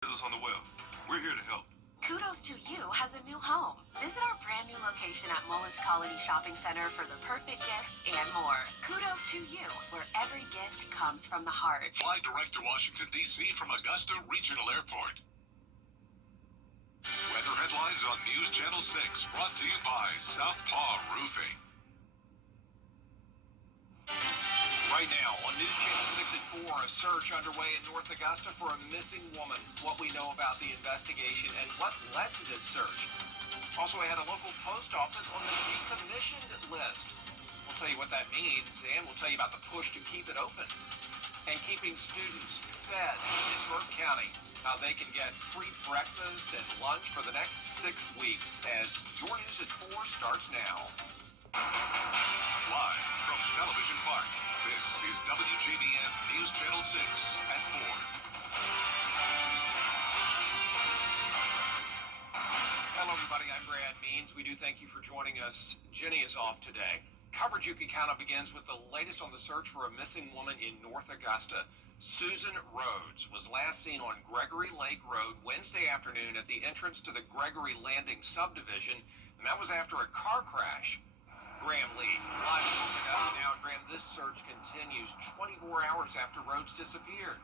Us on the web. We're here to help. Kudos to You has a new home. Visit our brand new location at Mullins Colony Shopping Center for the perfect gifts and more. Kudos to You, where every gift comes from the heart. Fly direct to Washington, D.C. from Augusta Regional Airport. Weather headlines on News Channel 6, brought to you by Southpaw Roofing. Right now on News Channel 6 at 4, a search underway in North Augusta for a missing woman. What we know about the investigation and what led to this search. Also, we had a local post office on the decommissioned list. We'll tell you what that means, and we'll tell you about the push to keep it open and keeping students fed in Burke County. How they can get free breakfast and lunch for the next 6 weeks as Your News at 4 starts now. Live from Television Park, this is WJBF News Channel 6 at 4. Hello, everybody. I'm Brad Means. We do thank you for joining us. Jenny is off today. Coverage you can count on begins with the latest on the search for a missing woman in North Augusta. Susan Rhodes was last seen on Gregory Lake Road Wednesday afternoon at the entrance to the Gregory Landing subdivision, and that was after a car crash. Graham Lee, live in North Augusta now. Graham, this search continues 24 hours after Rhodes disappeared.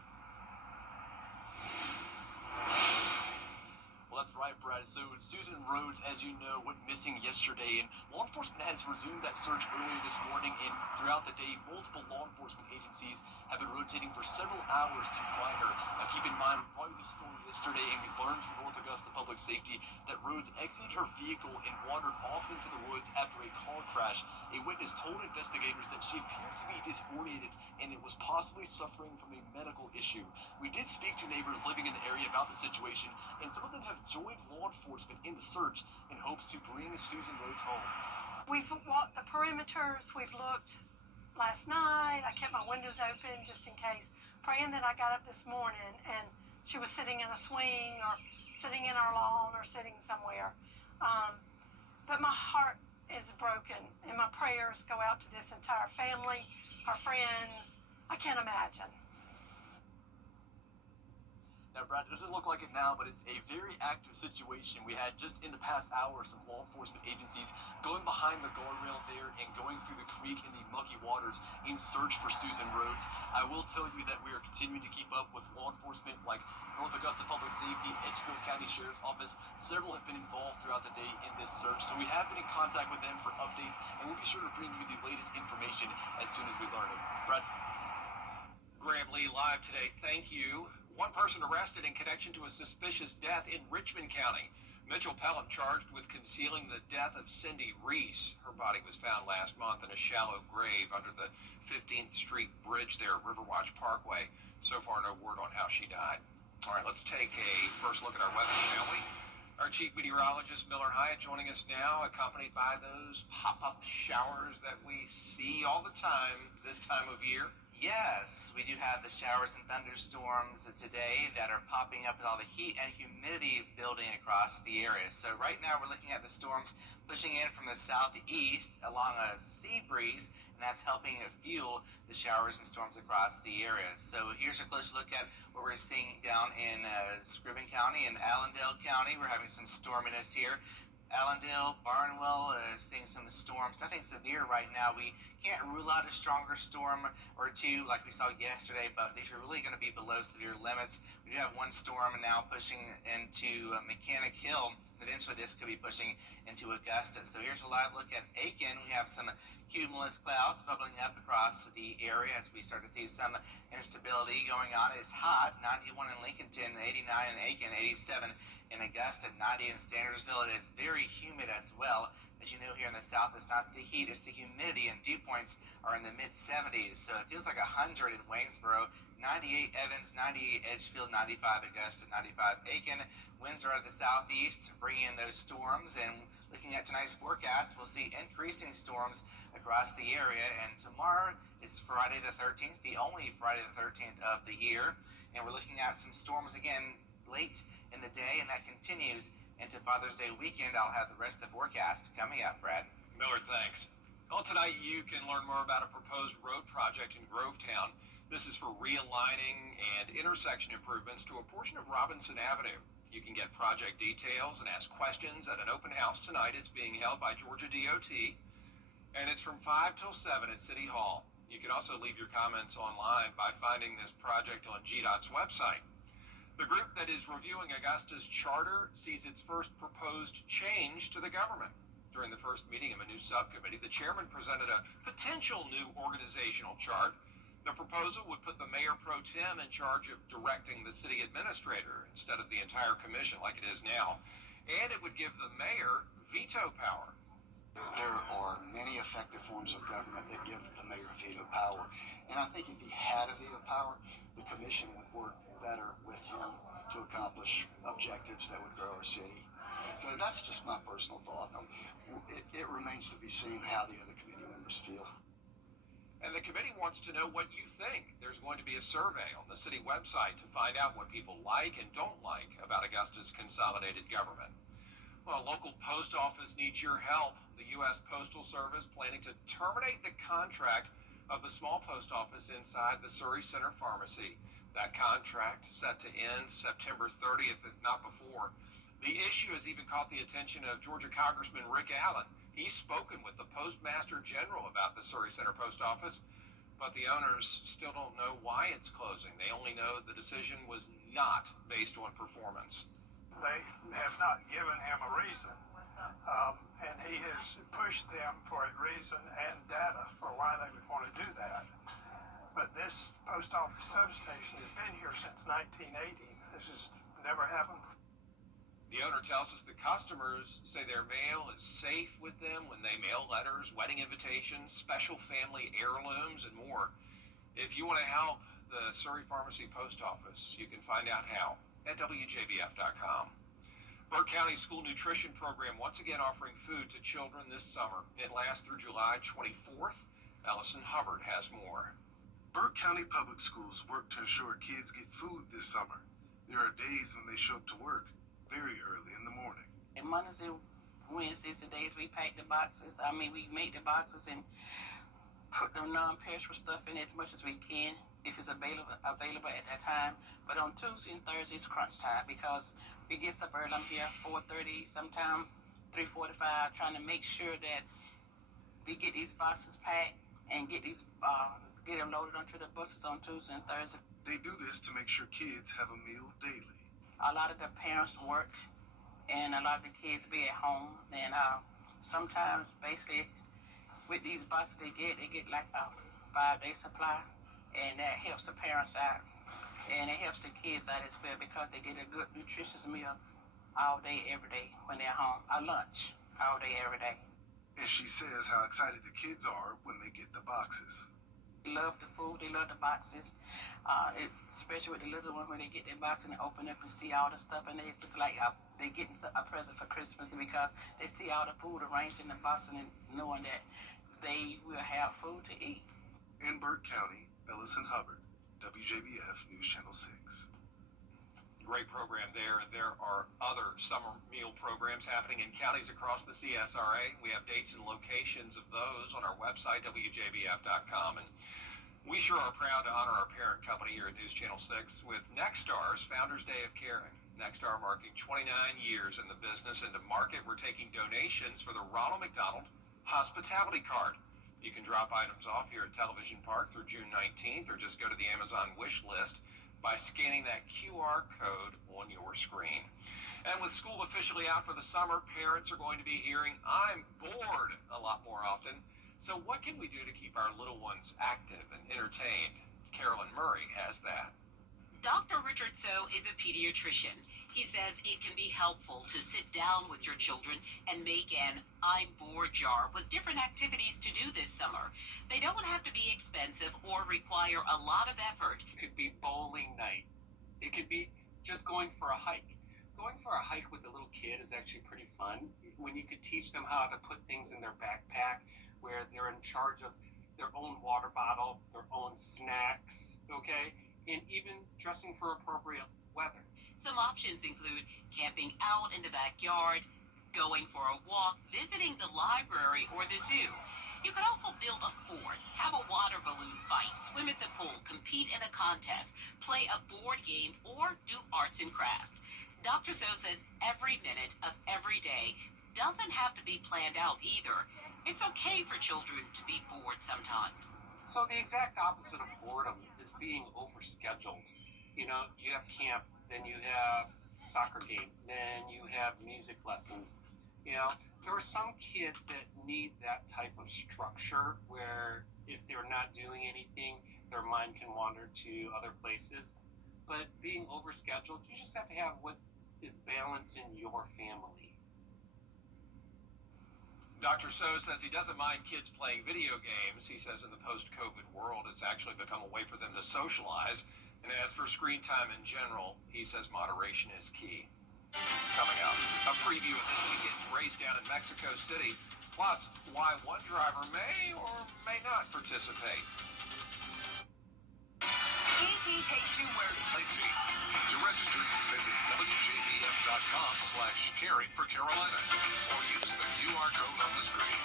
Well, that's right, Brad. So Susan Rhodes, as you know, went missing yesterday, and law enforcement has resumed that search earlier this morning, and throughout the day, multiple law enforcement agencies have been rotating for several hours to find her. Now, keep in mind, we brought you this story yesterday, and we learned from North Augusta Public Safety that Rhodes exited her vehicle and wandered off into the woods after a car crash. A witness told investigators that she appeared to be disoriented and it was possibly suffering from a medical issue. We did speak to neighbors living in the area about the situation, and some of them have joined law enforcement in the search in hopes to bring Susan Rhodes home. We've walked the perimeters, we've looked last night, I kept my windows open just in case, praying that I got up this morning and she was sitting in a swing or sitting in our lawn or sitting somewhere. But my heart is broken and my prayers go out to this entire family, our friends. I can't imagine. Now, Brad, it doesn't look like it now, but it's a very active situation. We had just in the past hour some law enforcement agencies going behind the guardrail there and going through the creek in the mucky waters in search for Susan Rhodes. I will tell you that we are continuing to keep up with law enforcement like North Augusta Public Safety, Edgefield County Sheriff's Office. Several have been involved throughout the day in this search, so we have been in contact with them for updates, and we'll be sure to bring you the latest information as soon as we learn it. Brad? Graham Lee live today. Thank you. One person arrested in connection to a suspicious death in Richmond County. Mitchell Pelham charged with concealing the death of Cindy Reese. Her body was found last month in a shallow grave under the 15th Street Bridge there at Riverwatch Parkway. So far, no word on how she died. All right, let's take a first look at our weather, shall we? Our chief meteorologist, Miller Hyatt, joining us now, accompanied by those pop-up showers that we see all the time this time of year. Yes, we do have the showers and thunderstorms today that are popping up with all the heat and humidity building across the area. So right now we're looking at the storms pushing in from the southeast along a sea breeze, and that's helping fuel the showers and storms across the area. So here's a close look at what we're seeing down in Scriven County and Allendale County. We're having some storminess here. Allendale, Barnwell, seeing some storms. Nothing severe right now. We can't rule out a stronger storm or two like we saw yesterday, but these are really going to be below severe limits. We do have one storm now pushing into Mechanic Hill. Eventually, this could be pushing into Augusta. So here's a live look at Aiken. We have some cumulus clouds bubbling up across the area as we start to see some instability going on. It's hot, 91 in Lincolnton, 89 in Aiken, 87 in Augusta, 90 in Standardsville. It is very humid as well. As you know, here in the south, it's not the heat, it's the humidity, and dew points are in the mid-70s. So it feels like 100 in Waynesboro, 98 Evans, 98 Edgefield, 95 Augusta, 95 Aiken. Winds are out of the southeast, bringing in those storms. And looking at tonight's forecast, we'll see increasing storms across the area. And tomorrow is Friday the 13th, the only Friday the 13th of the year. And we're looking at some storms again late in the day, and that continues into Father's Day weekend. I'll have the rest of the forecast coming up, Brad. Miller, thanks. Well, tonight you can learn more about a proposed road project in Grovetown. This is for realigning and intersection improvements to a portion of Robinson Avenue. You can get project details and ask questions at an open house tonight. It's being held by Georgia DOT, and it's from 5 till 7 at City Hall. You can also leave your comments online by finding this project on GDOT's website. The group that is reviewing Augusta's charter sees its first proposed change to the government. During the first meeting of a new subcommittee, the chairman presented a potential new organizational chart. The proposal would put the mayor pro tem in charge of directing the city administrator instead of the entire commission like it is now, and it would give the mayor veto power. There are many effective forms of government that give the mayor veto power, and I think if he had a veto power, the commission would work better with him to accomplish objectives that would grow our city. So that's just my personal thought. It remains to be seen how the other committee members feel. And the committee wants to know what you think. There's going to be a survey on the city website to find out what people like and don't like about Augusta's consolidated government. Well, a local post office needs your help. The U.S. Postal Service planning to terminate the contract of the small post office inside the Surrey Center Pharmacy. That contract set to end September 30th, if not before. The issue has even caught the attention of Georgia Congressman Rick Allen. He's spoken with the Postmaster General about the Surrey Center Post Office, but the owners still don't know why it's closing. They only know the decision was not based on performance. They have not given him a reason, and he has pushed them for a reason and data for why they would want to do that. But this post office substation has been here since 1980. This has never happened before. The owner tells us the customers say their mail is safe with them when they mail letters, wedding invitations, special family heirlooms, and more. If you want to help the Surrey Pharmacy Post Office, you can find out how at WJBF.com. Burke County School Nutrition Program once again offering food to children this summer. It lasts through July 24th. Ellison Hubbard has more. Burke County Public Schools work to ensure kids get food this summer. There are days when they show up to work very early in the morning. And Mondays and Wednesdays, the days we pack the boxes. We make the boxes and put the non-perishable stuff in as much as we can if it's available at that time. But on Tuesday and Thursdays, crunch time, because we get up early. I'm here 4:30, sometimes 3:45, trying to make sure that we get these boxes packed and get them loaded onto the buses on Tuesday and Thursday. They do this to make sure kids have a meal daily. A lot of the parents work, and a lot of the kids be at home, and sometimes, basically, with these buses they get like a 5-day supply, and that helps the parents out, and it helps the kids out as well because they get a good nutritious meal all day, every day when they're home. A lunch all day, every day. And she says how excited the kids are when they get the boxes. They love the food, they love the boxes, especially with the little one when they get their box and they open up and see all the stuff, and it's just like they're getting a present for Christmas because they see all the food arranged in the box and knowing that they will have food to eat. In Burke County, Ellison Hubbard, WJBF News Channel 6. Great program there, and there are other summer meal programs happening in counties across the CSRA. We have dates and locations of those on our website, WJBF.com, and we sure are proud to honor our parent company here at News Channel 6 with Nexstar's Founders Day of Caring. Nexstar marking 29 years in the business, and to mark it, we're taking donations for the Ronald McDonald Hospitality Card. You can drop items off here at Television Park through June 19th, or just go to the Amazon wish list by scanning that QR code on your screen. And with school officially out for the summer, parents are going to be hearing, "I'm bored," a lot more often. So what can we do to keep our little ones active and entertained? Carolyn Murray has that. Dr. Richard So is a pediatrician. He says it can be helpful to sit down with your children and make an "I'm bored" jar with different activities to do this summer. They don't have to be expensive or require a lot of effort. It could be bowling night. It could be just going for a hike. Going for a hike with a little kid is actually pretty fun when you could teach them how to put things in their backpack where they're in charge of their own water bottle, their own snacks, okay? And even dressing for appropriate weather. Some options include camping out in the backyard, going for a walk, visiting the library or the zoo. You could also build a fort, have a water balloon fight, swim at the pool, compete in a contest, play a board game, or do arts and crafts. Dr. So says every minute of every day doesn't have to be planned out either. It's okay for children to be bored sometimes. So the exact opposite of boredom is being overscheduled. You know, you have camp, then you have soccer game, then you have music lessons. You know, there are some kids that need that type of structure where if they're not doing anything, their mind can wander to other places. But being overscheduled, you just have to have what is balance in your family. Dr. So says he doesn't mind kids playing video games. He says in the post-COVID world, it's actually become a way for them to socialize. And as for screen time in general, he says moderation is key. Coming up, a preview of this weekend's race down in Mexico City, plus why one driver may or may not participate. ET takes you where To register, visit WJBF.com/caring for Carolina or use the QR code on the screen.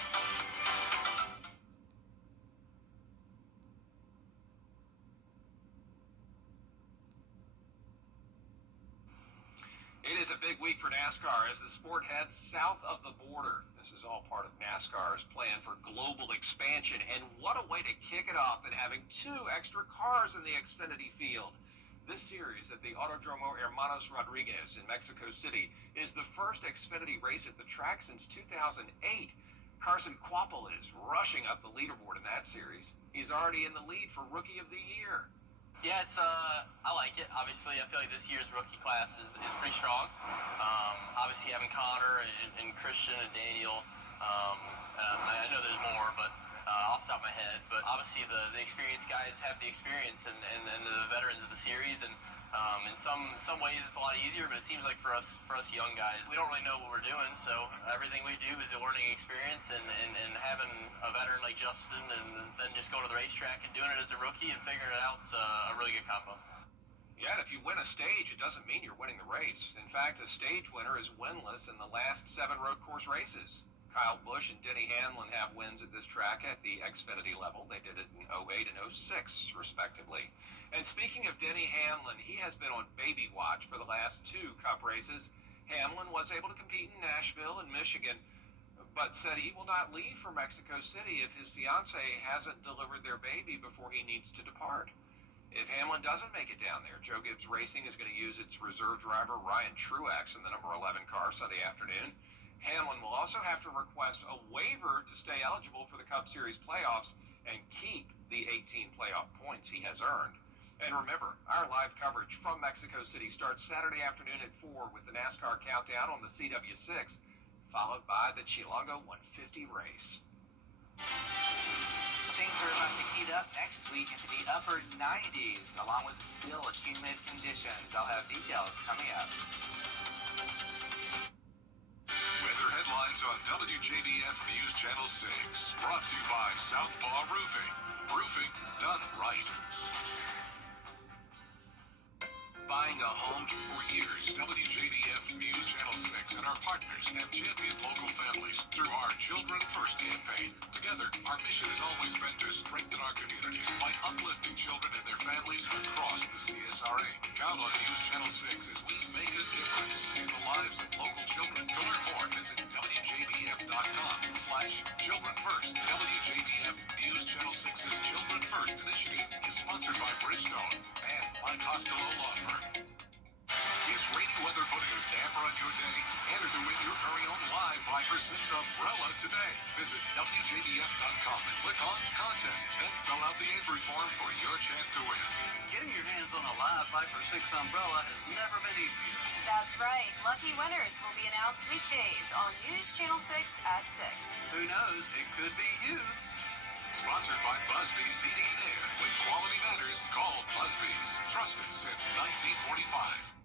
It is a big week for NASCAR as the sport heads south of the border. This is all part of NASCAR's plan for global expansion, and what a way to kick it off than having 2 extra cars in the Xfinity field. This series at the Autodromo Hermanos Rodriguez in Mexico City is the first Xfinity race at the track since 2008. Carson Kvapil is rushing up the leaderboard in that series. He's already in the lead for Rookie of the Year. Yeah, I like it. Obviously, I feel like this year's rookie class is pretty strong. Obviously, having Connor and Christian and Daniel, I know there's more, but off the top of my head. But obviously, the experienced guys have the experience, and the veterans of the series, and in some ways it's a lot easier. But it seems like for us young guys, we don't really know what we're doing. So everything we do is a learning experience, and having a veteran like Justin, and then just going to the racetrack and doing it as a rookie and figuring it out is a really good combo. Yeah, and if you win a stage, it doesn't mean you're winning the race. In fact, a stage winner is winless in the last 7 road course races. Kyle Busch and Denny Hamlin have wins at this track at the Xfinity level. They did it in 08 and 06, respectively. And speaking of Denny Hamlin, he has been on baby watch for the last 2 Cup races. Hamlin was able to compete in Nashville and Michigan, but said he will not leave for Mexico City if his fiancée hasn't delivered their baby before he needs to depart. If Hamlin doesn't make it down there, Joe Gibbs Racing is going to use its reserve driver Ryan Truex in the number 11 car Sunday afternoon. Hamlin will also have to request a waiver to stay eligible for the Cup Series playoffs and keep the 18 playoff points he has earned. And remember, our live coverage from Mexico City starts Saturday afternoon at 4 with the NASCAR Countdown on the CW6, followed by the Chilango 150 race. Things are about to heat up next week into the upper 90s, along with still humid conditions. I'll have details coming up. Weather headlines on WJBF News Channel 6. Brought to you by Southpaw Roofing. Roofing done right. Buying a home for years, WJBF News Channel 6 and our partners have championed local families through our Children First campaign. Together, our mission has always been to strengthen our communities by uplifting children and their families across the CSRA. Count on News Channel 6 as we make a difference in the lives of local children. To learn more, visit WJBF.com/Children First. WJBF News Channel 6's Children First initiative is sponsored by Bridgestone and by Costello Law Firm. Is rainy weather putting a damper on your day? Enter to win your very own live Viper 6 umbrella today. Visit WJBF.com and click on Contest and fill out the entry form for your chance to win. Getting your hands on a live Viper 6 umbrella has never been easier. That's right. Lucky winners will be announced weekdays on News Channel 6 at 6. Who knows? It could be you. Sponsored by Busby's Heating and Air. When quality matters, call Busby's. Trusted since 1945.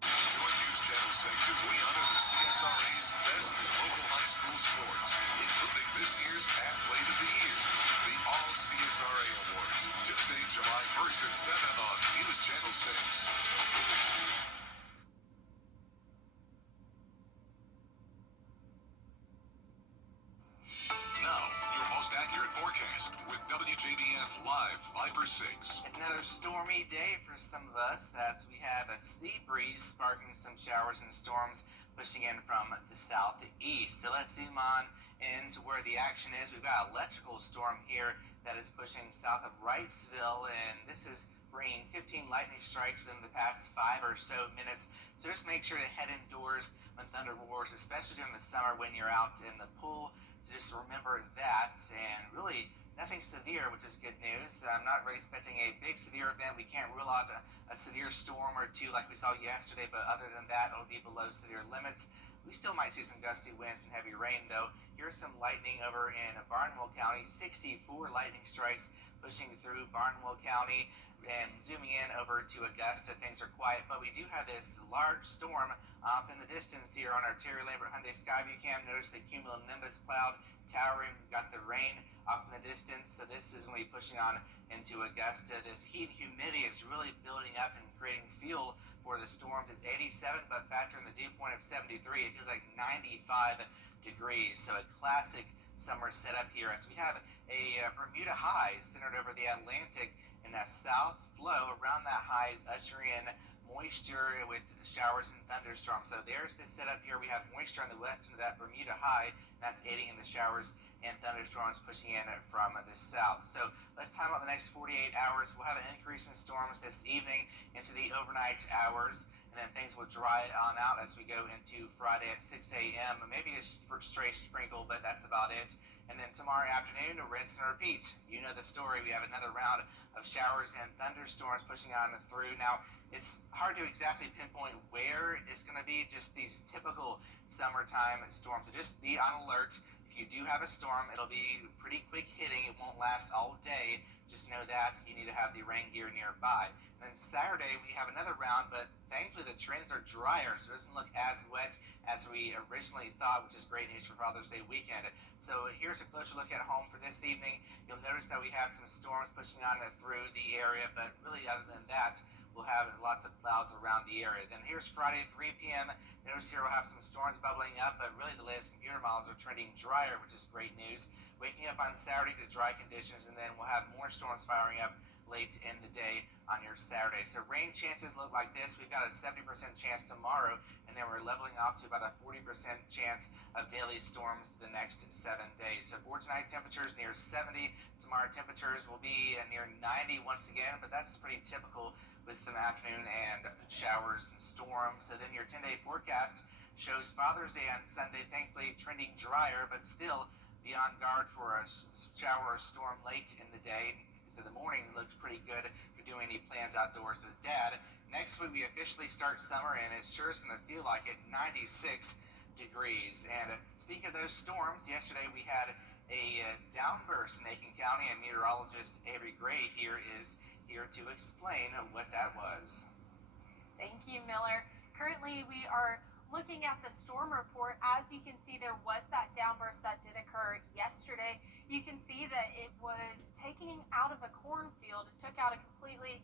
Join News Channel 6 as we honor the CSRA's best in local high school sports, including this year's Athlete of the Year, the All CSRA Awards, Tuesday, July 1st at 7 on News Channel 6. Now, your most accurate forecast. WJBF Live 5 or 6. It's another stormy day for some of us as we have a sea breeze sparking some showers and storms pushing in from the southeast. So let's zoom on into where the action is. We've got an electrical storm here that is pushing south of Wrightsville, and this is bringing 15 lightning strikes within the past 5 or so minutes. So just make sure to head indoors when thunder roars, especially during the summer when you're out in the pool. So just remember that, and really nothing severe, which is good news. I'm not really expecting a big severe event. We can't rule out a severe storm or two like we saw yesterday, but other than that, it'll be below severe limits. We still might see some gusty winds and heavy rain, though. Here's some lightning over in Barnwell County. 64 lightning strikes pushing through Barnwell County. And zooming in over to Augusta, things are quiet, but we do have this large storm off in the distance here on our Terry Lambert Hyundai Skyview cam. Notice the cumulonimbus cloud towering. We've got the rain off in the distance, so this is going to be pushing on into Augusta. This heat and humidity is really building up and creating fuel for the storms. It's 87, but factor in the dew point of 73, it feels like 95 degrees. So a classic summer setup here as we have a Bermuda high centered over the Atlantic, and that south flow around that high is ushering in moisture with showers and thunderstorms. So there's the setup here. We have moisture on the west end of that Bermuda high. That's aiding in the showers and thunderstorms pushing in from the south. So let's time out the next 48 hours. We'll have an increase in storms this evening into the overnight hours, and then things will dry on out as we go into Friday at 6 a.m. Maybe a stray sprinkle, but that's about it. And then tomorrow afternoon, rinse and repeat. You know the story. We have another round of showers and thunderstorms pushing on through. Now, it's hard to exactly pinpoint where it's going to be, just these typical summertime storms. So just be on alert. If you do have a storm, it'll be pretty quick hitting. It won't last all day. Just know that you need to have the rain gear nearby. And then Saturday, we have another round, but thankfully the trends are drier, so it doesn't look as wet as we originally thought, which is great news for Father's Day weekend. So here's a closer look at home for this evening. You'll notice that we have some storms pushing on through the area, but really other than that, we'll have lots of clouds around the area. Then here's Friday at 3 p.m. Notice here we'll have some storms bubbling up, but really the latest computer models are trending drier, which is great news. Waking up on Saturday to dry conditions, and then we'll have more storms firing up late in the day on your Saturday. So rain chances look like this. We've got a 70% chance tomorrow, and then we're leveling off to about a 40% chance of daily storms the next 7 days. So for tonight, temperatures near 70. Tomorrow, temperatures will be near 90 once again, but that's pretty typical with some afternoon and showers and storms. So then your 10-day forecast shows Father's Day on Sunday, thankfully trending drier, but still be on guard for a shower or storm late in the day. So the morning looks pretty good if you're doing any plans outdoors with Dad. Next week, we officially start summer, and it sure is going to feel like it, 96 degrees. And speaking of those storms, yesterday we had a downburst in Aiken County, and meteorologist Avery Gray is here to explain what that was. Thank you, Miller. Currently, we are looking at the storm report. As you can see, there was that downburst that did occur yesterday. You can see that it was taking out of a cornfield. It took out a completely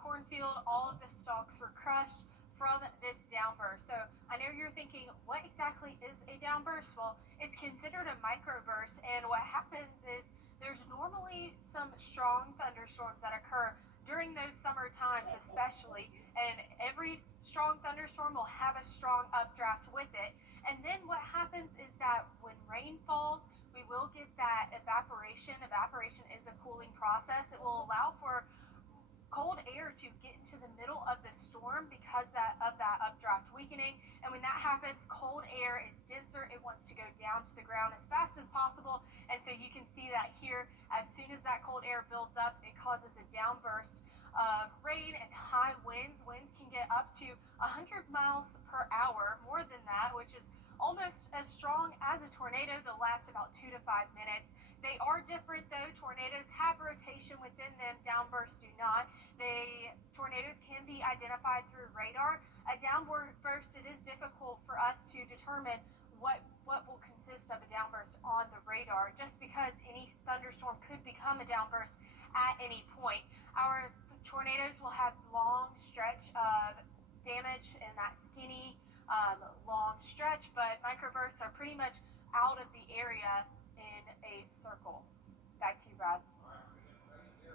cornfield. All of the stalks were crushed from this downburst. So I know you're thinking, what exactly is a downburst? Well, it's considered a microburst, and what happens is there's normally some strong thunderstorms that occur during those summer times especially, and every strong thunderstorm will have a strong updraft with it. And then what happens is that when rain falls, we will get that evaporation. Evaporation is a cooling process. It will allow for cold air to get into the middle of the storm because of that updraft weakening. And when that happens, cold air is denser. It wants to go down to the ground as fast as possible. And so you can see that here, as soon as that cold air builds up, it causes a downburst of rain and high winds. Winds can get up to 100 miles per hour, more than that, which is almost as strong as a tornado. They'll last about 2 to 5 minutes. They are different though. Tornadoes have rotation within them. Downbursts do not. Tornadoes can be identified through radar. A downburst, it is difficult for us to determine what will consist of a downburst on the radar, just because any thunderstorm could become a downburst at any point. Our tornadoes will have long stretch of damage in that skinny long stretch, but microbursts are pretty much out of the area in a circle. Back to you, Brad.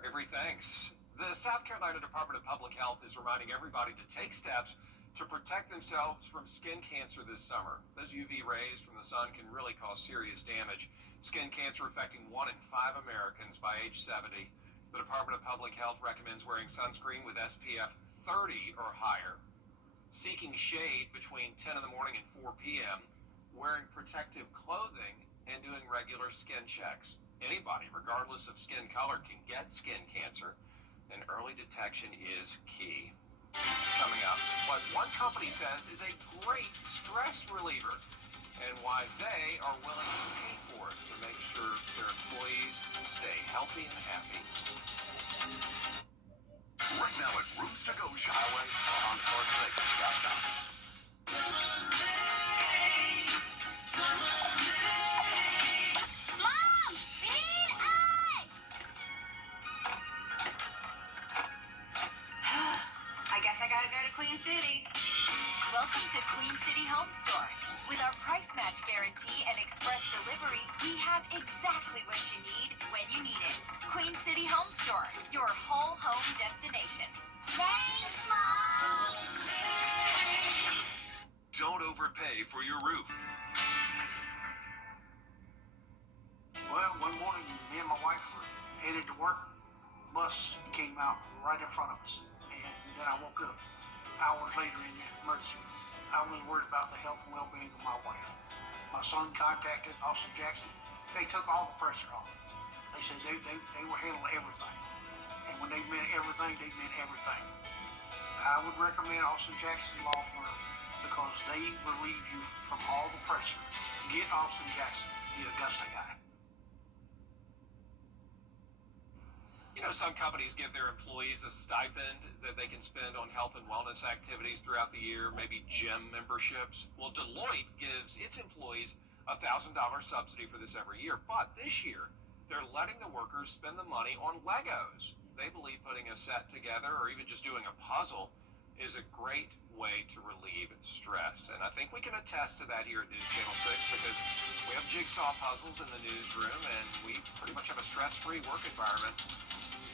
Avery, thanks. The South Carolina Department of Public Health is reminding everybody to take steps to protect themselves from skin cancer this summer. Those UV rays from the sun can really cause serious damage. Skin cancer affecting 1 in 5 Americans by age 70. The Department of Public Health recommends wearing sunscreen with SPF 30 or higher, seeking shade between 10 in the morning and 4 p.m., wearing protective clothing, and doing regular skin checks. Anybody, regardless of skin color, can get skin cancer, and early detection is key. Coming up, what one company says is a great stress reliever and why they are willing to pay for it to make sure their employees stay healthy and happy. Right now at Rooms to Go Highway on CarSelection.com. Mom, we need eggs! I guess I gotta go to Queen City. Welcome to Queen City Home Store. With our price match guarantee and express delivery, we have exactly what you need when you need it. Queen City Home Store, your whole home destination. Thanks, Mom! Don't overpay for your roof. Well, one morning, me and my wife were headed to work. Bus came out right in front of us, and then I woke up hours later in the emergency room. I was worried about the health and well-being of my wife. My son contacted Austin Jackson. They took all the pressure off. They said they will handle everything. And when they meant everything, they meant everything. I would recommend Austin Jackson Law Firm because they relieve you from all the pressure. Get Austin Jackson, the Augusta guy. You know, some companies give their employees a stipend that they can spend on health and wellness activities throughout the year, maybe gym memberships. Well, Deloitte gives its employees a $1,000 subsidy for this every year, but this year they're letting the workers spend the money on Legos. They believe putting a set together or even just doing a puzzle is a great way to relieve stress. And I think we can attest to that here at News Channel 6 because we have jigsaw puzzles in the newsroom and we pretty much have a stress-free work environment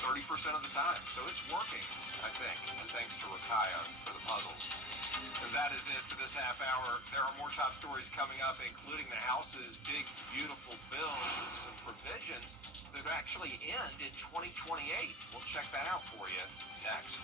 30% of the time. So it's working, I think, and thanks to Rakaya for the puzzles. And that is it for this half hour. There are more top stories coming up, including the House's big, beautiful bill with some provisions that actually end in 2028. We'll check that out for you next.